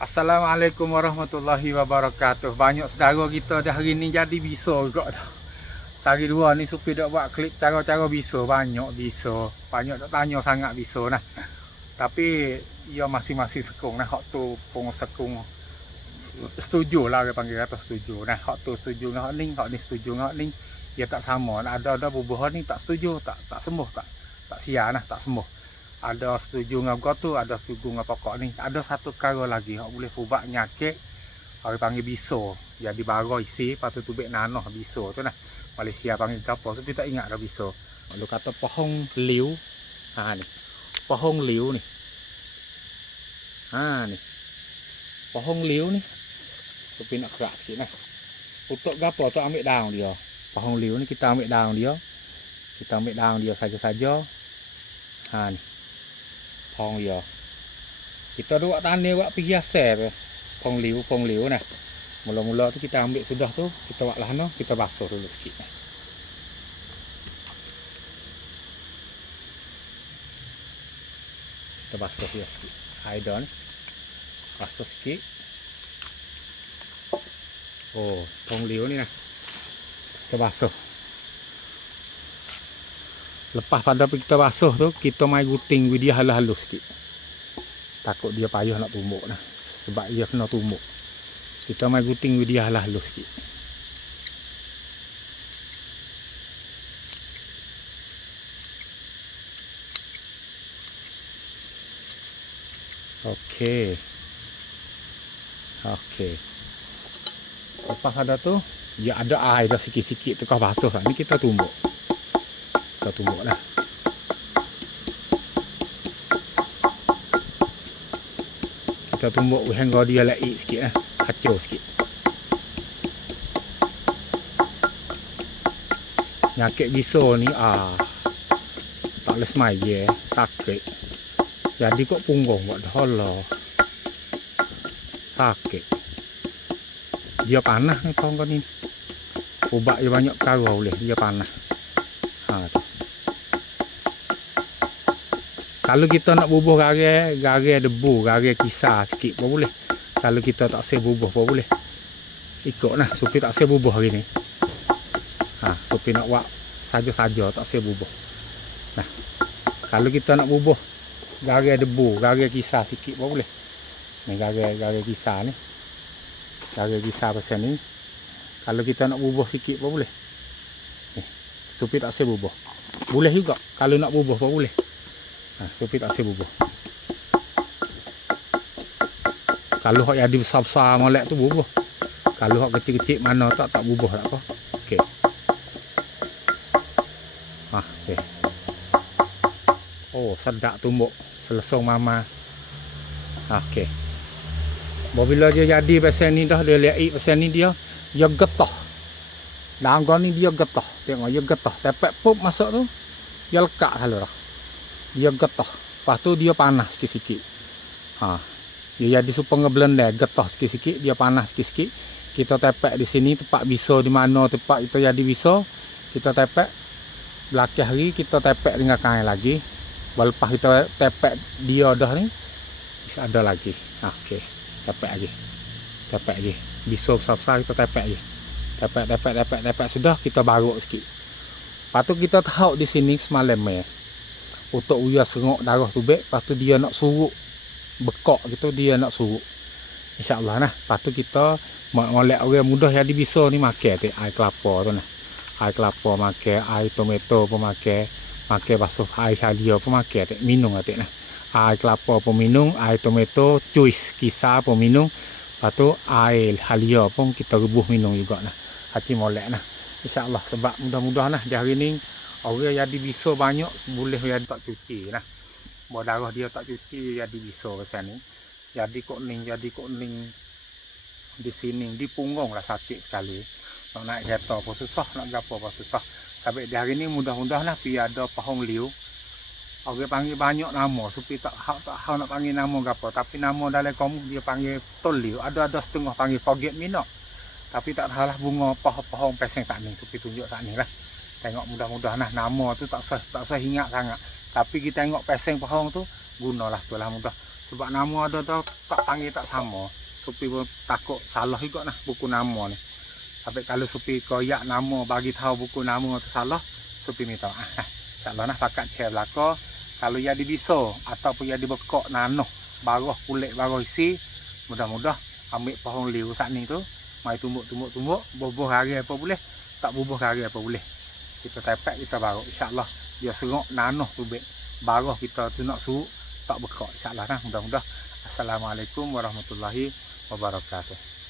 Assalamualaikum warahmatullahi wabarakatuh. Banyak saudara kita dah hari ni jadi biso juga dah. Sehari dua ni Supi dak buat klip cara-cara biso, banyak biso. Banyak tak tanya sangat biso nah. Tapi ia masing-masing sekung nah. Hak tu pun sekung setuju lah, dia panggil kata setuju. Nah, hak tu setuju dengan hak ni, hak ni setuju dengan hak ni. Dia tak sama. Ada bubuh ni tak setuju, tak sembuh, tak sia nah, tak sembuh. Ada setuju dengan kau tu, ada setuju dengan pokok ni. Ada satu perkara lagi hak boleh ubah nyakit. Orang panggil biso. Jadi baru isi patut tubik nanah biso tu nah. Malaysia panggil apa? Tapi tak ingat dah biso. Lu kata pohon liu. Ha ni. Pohon liu ni. Ha ni. Pohon liu ni. Tapi nak kerak sikit nah. Untuk gapo tu ambil daun dia. Pohon liu ni kita ambil daun dia. Kita ambil daun dia saja-saja. Ha ni. Pohon dia. Kita buat tanah buat pergi asal pohon liu nah. Mula-mula tu kita ambil sudah tu, kita buat lah no, kita basuh dulu sikit. Kita basuh dia sikit. Air dah ni. Basuh sikit. Oh, pohon liu ni nah. Kita basuh. Lepas pada kita basuh tu, kita mai guting dia halus-halus sikit. Takut dia payah nak tumbuk nah. Sebab dia kena tumbuk. Kita mai guting dia halus-halus sikit. Okey. Okey. Lepas ada tu, dia ada air dah sikit-sikit tu kau basuh ni kita tumbuk. Kita tumbuk dah. Kita tumbuk hingga dia laik sikit lah. Kacau sikit. Nyakit biso ni tak boleh semaya. Sakit. Jadi kok punggung buat dah lah. Sakit. Dia panas ni pohon ni. Ubat dia banyak perkara boleh. Dia panas. Ha tu. Kalau kita nak bubuh garai debu, garai kisar sikit pun boleh. Kalau kita tak saya bubuh pun boleh. Ikut nah, Supi tak saya bubuh hari ni. Supi nak buat saja-saja tak saya bubuh. Nah, kalau kita nak bubuh garai debu, garai kisar sikit pun boleh. Ni garai kisar ni. Garai kisar pasal ni. Kalau kita nak bubuh sikit pun boleh. Ni, Supi tak saya bubuh. Boleh juga kalau nak bubuh pun boleh. Supi tak saya bubuh. Kalau hak jadi besar-besar molek tu bubuh. Kalau hak kecil-kecil mana tak bubuh tak apa. Okey. Okey. Oh, sedap tumbuk selesong mama. Okey. Bila dia jadi pasal ni dah, dia lihat pasal ni dia getah. Daun ni dia getah. Tengok dia getah. Tepek pup masuk tu dia lekat selalu dah. Dia getah. Lepas tu dia panas sikit-sikit. Dia jadi supaya ngeblender, getah sikit-sikit, dia panas sikit-sikit. Kita tepek di sini tempat biso di mana tempat kita jadi biso, kita tepek. Belakang hari kita tepek dengan kain lagi. Lepas kita tepek dia dah ni, bisa ada lagi. Okey, tepek lagi. Tepek lagi. Biso besar-besar kita tepek lagi. Tepek sudah kita baruk sikit. Lepas tu kita tahu di sini semalam untuk uya serok darah tubik. Lepas tu dia nak suruk bekak gitu, dia nak suruk. InsyaAllah nah. Lepas tu kita molek orang mudah jadi biso ni makan air kelapa tu nah. Air kelapa makan, air tomato pun makan, basuh air halia pun makan, minum atik nah. Air kelapa pun minum, air tomato juice kisar pun minum. Lepas tu air halia pun kita rebus minum juga nah. Hati molek nah. InsyaAllah sebab mudah-mudah nah di hari ni orang jadi biso banyak boleh jadi tak cuci nah. Buat darah dia tak cuci jadi biso pasal ni. Jadi kuning di sini di punggung lah sakit sekali. Nak naik kereta pun susah, nak gapo pun susah. Sampai di hari ni mudah-mudah lah pi ada pohon liu. Orang panggil banyak nama, Supi tak nak panggil nama gapo, tapi nama dalam kamu dia panggil tol liu. Ada setengah panggil forget me not. Tapi tak salah bunga pohon peseng tak ni, Supi tunjuk tak ni lah. Tengok mudah-mudahan nah nama tu tak usah ingat sangat. Tapi kita tengok peseng pohon tu gunalah tu lah mudah. Sebab nama ada tu tak panggil tak sama. Supi pun takut salah juga nah buku nama ni. Tapi kalau Supi koyak nama bagi tahu buku nama tu salah, Supi minta insya-Allah nah pakat share belaka. Kalau ya bisa ataupun ya dibekak nanoh barah kulit barah isi, mudah-mudah ambil pohon liu sat ni tu, mai tumbuk, bubuh hari apa boleh, tak bubuh hari apa boleh. Kita tepek kita barah insya-Allah dia serok nanoh tu bek. Barah kita tu nak suruh tak bekak insya-Allah nah mudah-mudah. Assalamualaikum warahmatullahi wabarakatuh.